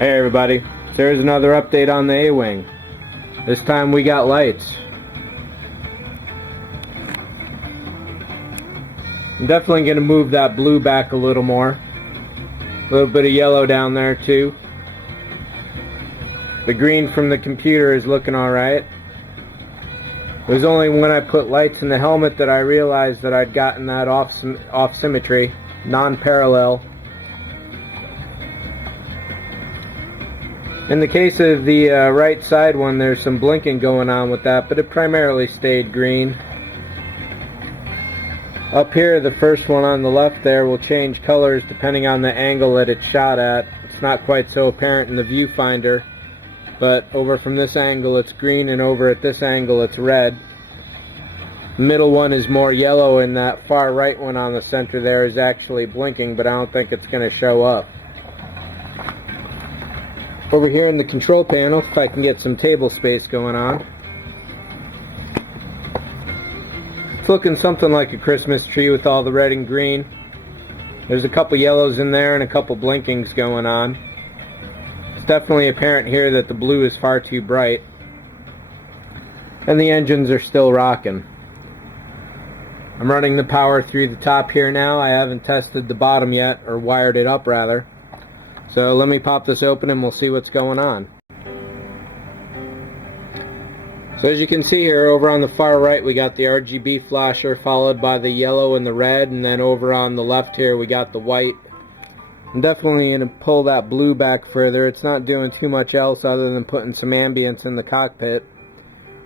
Hey everybody, so here's another update on the A-Wing. This time we got lights. I'm definitely going to move that blue back a little more. A little bit of yellow down there too. The green from the computer is looking alright. It was only when I put lights in the helmet that I realized that I'd gotten that off symmetry, non-parallel. In the case of the right side one, there's some blinking going on with that, but it primarily stayed green. Up here, the first one on the left there will change colors depending on the angle that it's shot at. It's not quite so apparent in the viewfinder, but over from this angle it's green, and over at this angle it's red. The middle one is more yellow, and that far right one on the center there is actually blinking, but I don't think it's going to show up. Over here in the control panel, if I can get some table space going on, it's looking something like a Christmas tree with all the red and green. There's a couple yellows in there and a couple blinkings going on. It's definitely apparent here that the blue is far too bright, and the engines are still rocking. I'm running the power through the top here now. I haven't tested the bottom yet, or wired it up rather. So let me pop this open and we'll see what's going on. So as you can see here, over on the far right we got the RGB flasher, followed by the yellow and the red, and then over on the left here we got the white. I'm definitely going to pull that blue back further. It's not doing too much else other than putting some ambience in the cockpit.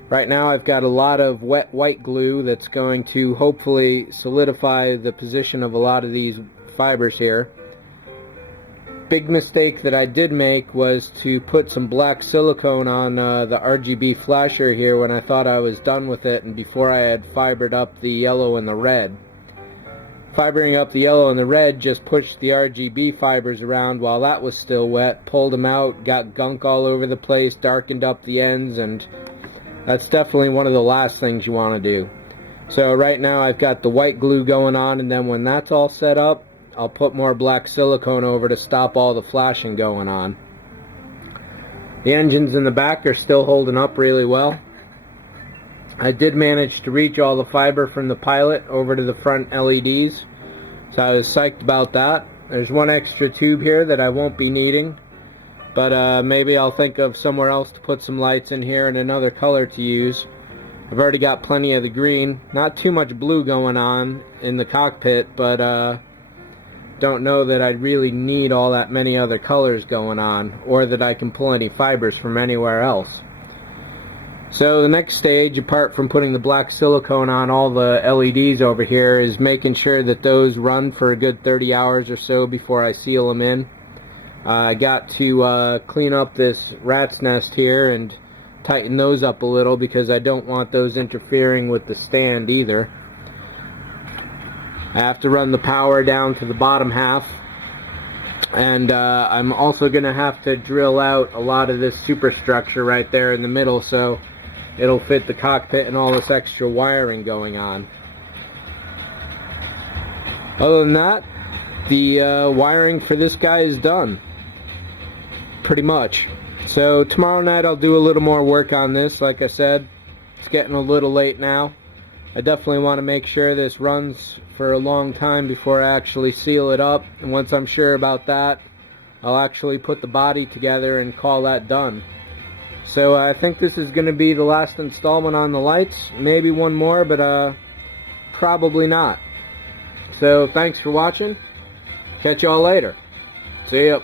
Right now I've got a lot of wet white glue that's going to hopefully solidify the position of a lot of these fibers here. Big mistake that I did make was to put some black silicone on the RGB flasher here when I thought I was done with it, and before I had fibered up the yellow and the red. Fibering up the yellow and the red just pushed the RGB fibers around while that was still wet, pulled them out, got gunk all over the place, darkened up the ends, and that's definitely one of the last things you want to do. So right now I've got the white glue going on, and then when that's all set up, I'll put more black silicone over to stop all the flashing going on. The engines in the back are still holding up really well. I did manage to reach all the fiber from the pilot over to the front LEDs, so I was psyched about that. There's one extra tube here that I won't be needing, but maybe I'll think of somewhere else to put some lights in here and another color to use. I've already got plenty of the green, not too much blue going on in the cockpit, but don't know that I'd really need all that many other colors going on, or that I can pull any fibers from anywhere else. So the next stage, apart from putting the black silicone on all the LEDs over here, is making sure that those run for a good 30 hours or so before I seal them in. I got to clean up this rat's nest here and tighten those up a little, because I don't want those interfering with the stand either. I have to run the power down to the bottom half, and I'm also going to have to drill out a lot of this superstructure right there in the middle so it'll fit the cockpit and all this extra wiring going on. Other than that, the wiring for this guy is done, pretty much. So tomorrow night I'll do a little more work on this. Like I said, it's getting a little late now. I definitely want to make sure this runs for a long time before I actually seal it up, and once I'm sure about that, I'll actually put the body together and call that done. So I think this is going to be the last installment on the lights. Maybe one more, but probably not. So thanks for watching. Catch y'all later. See ya.